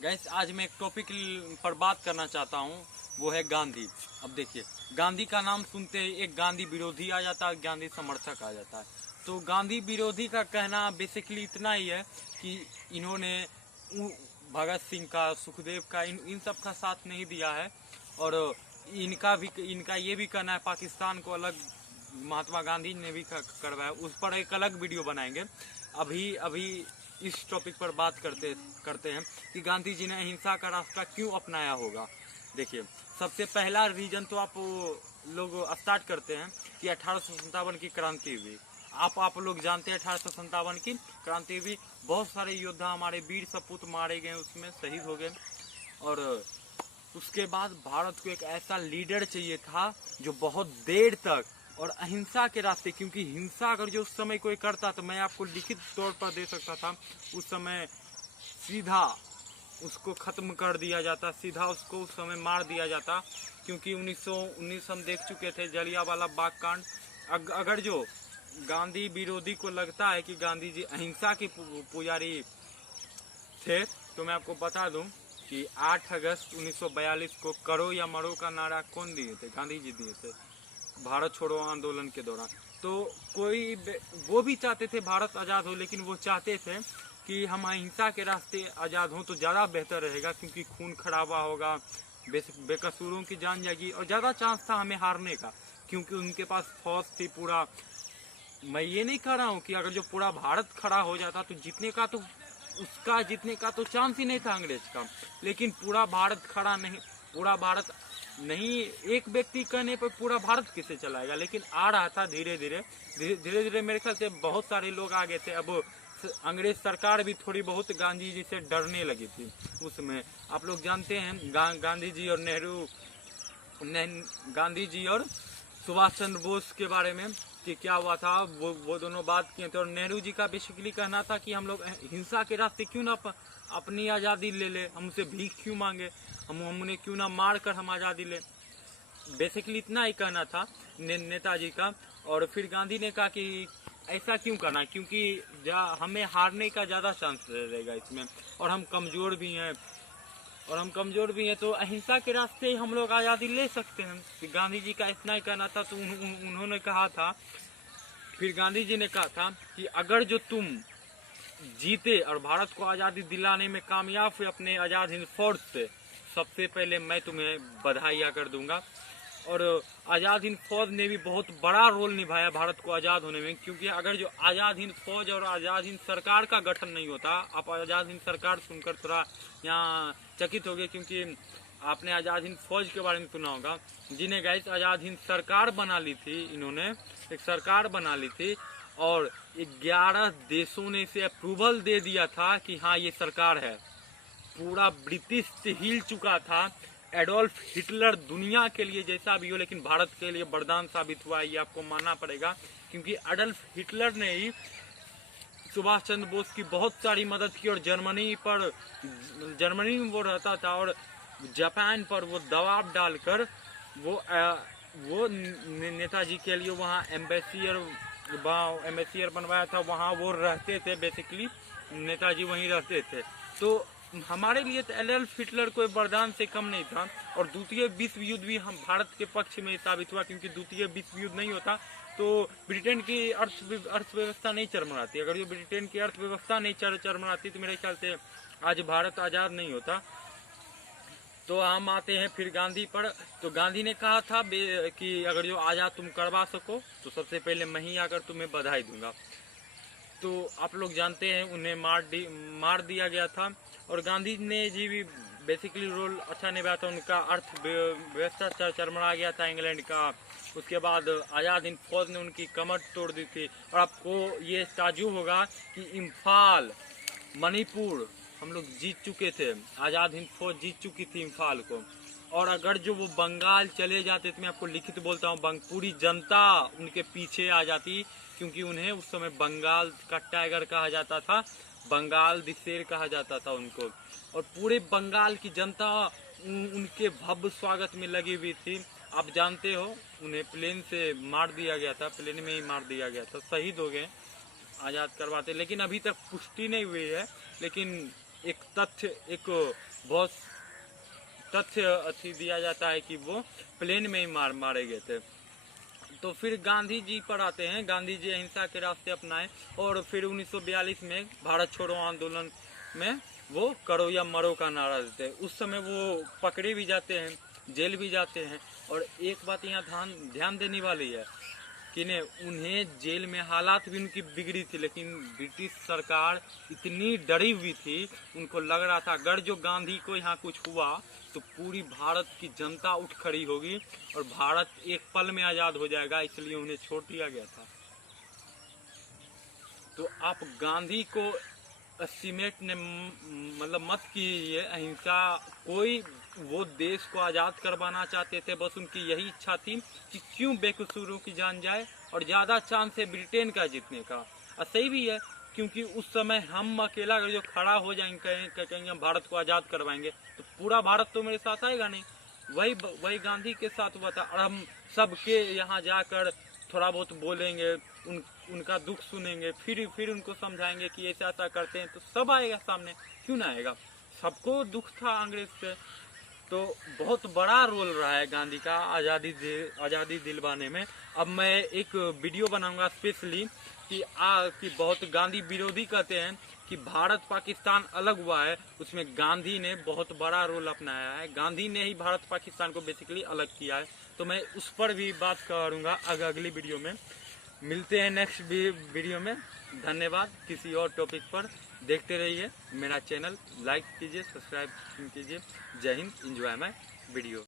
Gas आज मैं एक टॉपिक पर बात करना चाहता हूँ, वो है गांधी। अब देखिए, गांधी का नाम सुनते ही एक गांधी विरोधी आ जाता है, गांधी समर्थक आ जाता है। तो गांधी विरोधी का कहना बेसिकली इतना ही है कि इन्होंने भगत सिंह का, सुखदेव का, इन सब का साथ नहीं दिया है। और इनका ये भी कहना है पाकिस्तान को अलग महात्मा गांधी ने भी करवाया। उस पर एक अलग वीडियो बनाएंगे। अभी अभी इस टॉपिक पर बात करते हैं कि गांधी जी ने अहिंसा का रास्ता क्यों अपनाया होगा। देखिए, सबसे पहला रीजन तो आप लोग स्टार्ट करते हैं कि 1857 की क्रांति हुई। आप लोग जानते हैं 1857 की क्रांति हुई। बहुत सारे योद्धा हमारे वीर सपूत मारे गए, उसमें शहीद हो गए। और उसके बाद भारत को एक ऐसा लीडर चाहिए था जो बहुत देर तक और अहिंसा के रास्ते, क्योंकि हिंसा अगर जो उस समय कोई करता तो मैं आपको लिखित तौर पर दे सकता था। उस समय सीधा उसको खत्म कर दिया जाता, सीधा उसको उस समय मार दिया जाता, क्योंकि 1919 हम देख चुके थे जलियांवाला बाग कांड। अगर जो गांधी विरोधी को लगता है कि गांधी जी अहिंसा की पुजारी थे, तो मैं आपको बता दूं कि 8 अगस्त 1942 को करो या मरो का नारा कौन दिए थे? गांधी जी दिए थे, भारत छोड़ो आंदोलन के दौरान। तो वो भी चाहते थे भारत आज़ाद हो, लेकिन वो चाहते थे कि हम अहिंसा के रास्ते आज़ाद हों तो ज़्यादा बेहतर रहेगा, क्योंकि खून खराबा होगा, बेकसूरों की जान जाएगी और ज़्यादा चांस था हमें हारने का, क्योंकि उनके पास फौज थी पूरा। मैं ये नहीं कह रहा हूँ कि अगर जो पूरा भारत खड़ा हो जाता तो जीतने का तो चांस ही नहीं था अंग्रेज का, लेकिन पूरा भारत खड़ा नहीं, पूरा भारत नहीं, एक व्यक्ति कहने पर पूरा भारत किसे चलाएगा। लेकिन आ रहा था धीरे धीरे मेरे ख्याल से बहुत सारे लोग आ गए थे। अब अंग्रेज सरकार भी थोड़ी बहुत गांधी जी से डरने लगी थी उसमें। आप लोग जानते हैं गांधी जी और सुभाष चंद्र बोस के बारे में कि क्या हुआ था। वो दोनों बात किए थे। और नेहरू जी का बेसिकली कहना था कि हम लोग हिंसा के रास्ते क्यों ना अपनी आज़ादी ले ले, हम उसे भीख क्यों मांगे, हम उन्हें क्यों ना मार कर हम आज़ादी ले। बेसिकली इतना ही कहना था नेताजी का। और फिर गांधी ने कहा कि ऐसा क्यों करना, क्योंकि हमें हारने का ज़्यादा चांस रहेगा इसमें, और हम कमज़ोर भी हैं, तो अहिंसा के रास्ते हम लोग आज़ादी ले सकते हैं। फिर गांधी जी का इतना ही कहना था। तो उन्होंने कहा था, फिर गांधी जी ने कहा था कि अगर जो तुम जीते और भारत को आज़ादी दिलाने में कामयाब हुए अपने आज़ाद हिंद फौज से, सबसे पहले मैं तुम्हें बधाइयाँ कर दूंगा। और आज़ाद हिंद फौज ने भी बहुत बड़ा रोल निभाया भारत को आज़ाद होने में, क्योंकि अगर जो आज़ाद हिंद फौज और आज़ाद हिंद सरकार का गठन नहीं होता, आप आज़ाद हिंद सरकार सुनकर थोड़ा यहाँ चकित हो गए, क्योंकि आपने आज़ाद हिंद फौज के बारे में सुना होगा, जिन्हें गाइस आज़ाद हिंद सरकार बना ली थी। इन्होंने एक सरकार बना ली थी और 11 देशों ने इसे अप्रूवल दे दिया था कि हाँ ये सरकार है। पूरा ब्रिटिश हिल चुका था। एडोल्फ हिटलर दुनिया के लिए जैसा भी हो, लेकिन भारत के लिए वरदान साबित हुआ, ये आपको मानना पड़ेगा, क्योंकि एडोल्फ हिटलर ने ही सुभाष चंद्र बोस की बहुत सारी मदद की। और जर्मनी में वो रहता था और जापान पर वो दबाव डालकर वो नेताजी के लिए वहाँ एम्बेसियर बनवाया था, वहाँ वो रहते थे। बेसिकली नेताजी वहीं रहते थे। तो हमारे लिए तो एडोल्फ हिटलर कोई वरदान से कम नहीं था। और द्वितीय विश्व युद्ध भी हम भारत के पक्ष में साबित हुआ, क्योंकि द्वितीय विश्व युद्ध नहीं होता तो ब्रिटेन की अर्थव्यवस्था नहीं चरमराती। अगर जो ब्रिटेन की अर्थव्यवस्था नहीं चरमराती तो मेरे ख्याल से आज भारत आज़ाद नहीं होता। तो हम आते हैं फिर गांधी पर। तो गांधी ने कहा था कि अगर जो आज़ाद तुम करवा सको तो सबसे पहले मैं ही आकर तुम्हें बधाई दूंगा। तो आप लोग जानते हैं उन्हें मार दिया गया था। और गांधी ने जी भी बेसिकली रोल अच्छा निभाया था। उनका अर्थव्यवस्था चरमरा गया था इंग्लैंड का। उसके बाद आज़ाद हिंद फौज ने उनकी कमर तोड़ दी थी। और आपको ये ताज्जुब होगा कि इम्फाल, मणिपुर हम लोग जीत चुके थे, आज़ाद हिंद फौज जीत चुकी थी इम्फाल को। और अगर जो वो बंगाल चले जाते तो मैं आपको लिखित बोलता हूँ, पूरी जनता उनके पीछे आ जाती, क्योंकि उन्हें उस समय बंगाल का टाइगर कहा जाता था, बंगाल दिशेर कहा जाता था उनको। और पूरे बंगाल की जनता उनके भव्य स्वागत में लगी हुई थी। आप जानते हो उन्हें प्लेन से मार दिया गया था, प्लेन में ही मार दिया गया था, शहीद हो गए आज़ाद करवाते। लेकिन अभी तक पुष्टि नहीं हुई है, लेकिन एक बहुत तथ्य अथी दिया जाता है कि वो प्लेन में ही मारे गए थे। तो फिर गांधी जी पर आते हैं। गांधी जी अहिंसा के रास्ते अपनाए और फिर 1942 में भारत छोड़ो आंदोलन में वो करो या मरो का नारा देते हैं। उस समय वो पकड़े भी जाते हैं, जेल भी जाते हैं। और एक बात यहाँ ध्यान देने वाली है कि ने उन्हें जेल में हालात भी उनकी बिगड़ी थी, लेकिन ब्रिटिश सरकार इतनी डरी हुई थी, उनको लग रहा था अगर जो गांधी को यहाँ कुछ हुआ तो पूरी भारत की जनता उठ खड़ी होगी और भारत एक पल में आजाद हो जाएगा, इसलिए उन्हें छोड़ दिया गया था। तो आप गांधी को एस्टिमेट ने मतलब मत कीजिए। अहिंसा कोई वो देश को आज़ाद करवाना चाहते थे, बस उनकी यही इच्छा थी कि क्यों बेकसूरों की जान जाए और ज़्यादा चांस है ब्रिटेन का जीतने का। और सही भी है, क्योंकि उस समय हम अकेला अगर जो खड़ा हो जाएंगे कहेंगे हम भारत को आज़ाद करवाएंगे तो पूरा भारत तो मेरे साथ आएगा नहीं। वही गांधी के साथ हुआ था। और हम सबके यहाँ जाकर थोड़ा बहुत बोलेंगे, उनका दुख सुनेंगे, फिर उनको समझाएंगे कि ऐसा ऐसा करते हैं तो सब आएगा सामने, क्यों ना आएगा। सबको दुख था अंग्रेज से। तो बहुत बड़ा रोल रहा है गांधी का आज़ादी दिलवाने में। अब मैं एक वीडियो बनाऊंगा स्पेशली कि बहुत गांधी विरोधी कहते हैं कि भारत पाकिस्तान अलग हुआ है, उसमें गांधी ने बहुत बड़ा रोल अपनाया है। गांधी ने ही भारत पाकिस्तान को बेसिकली अलग किया है। तो मैं उस पर भी बात करूंगा अगली वीडियो में। मिलते हैं नेक्स्ट वीडियो में। धन्यवाद। किसी और टॉपिक पर देखते रहिए मेरा चैनल, लाइक कीजिए, सब्सक्राइब कीजिए। जय हिंद। Enjoy my video.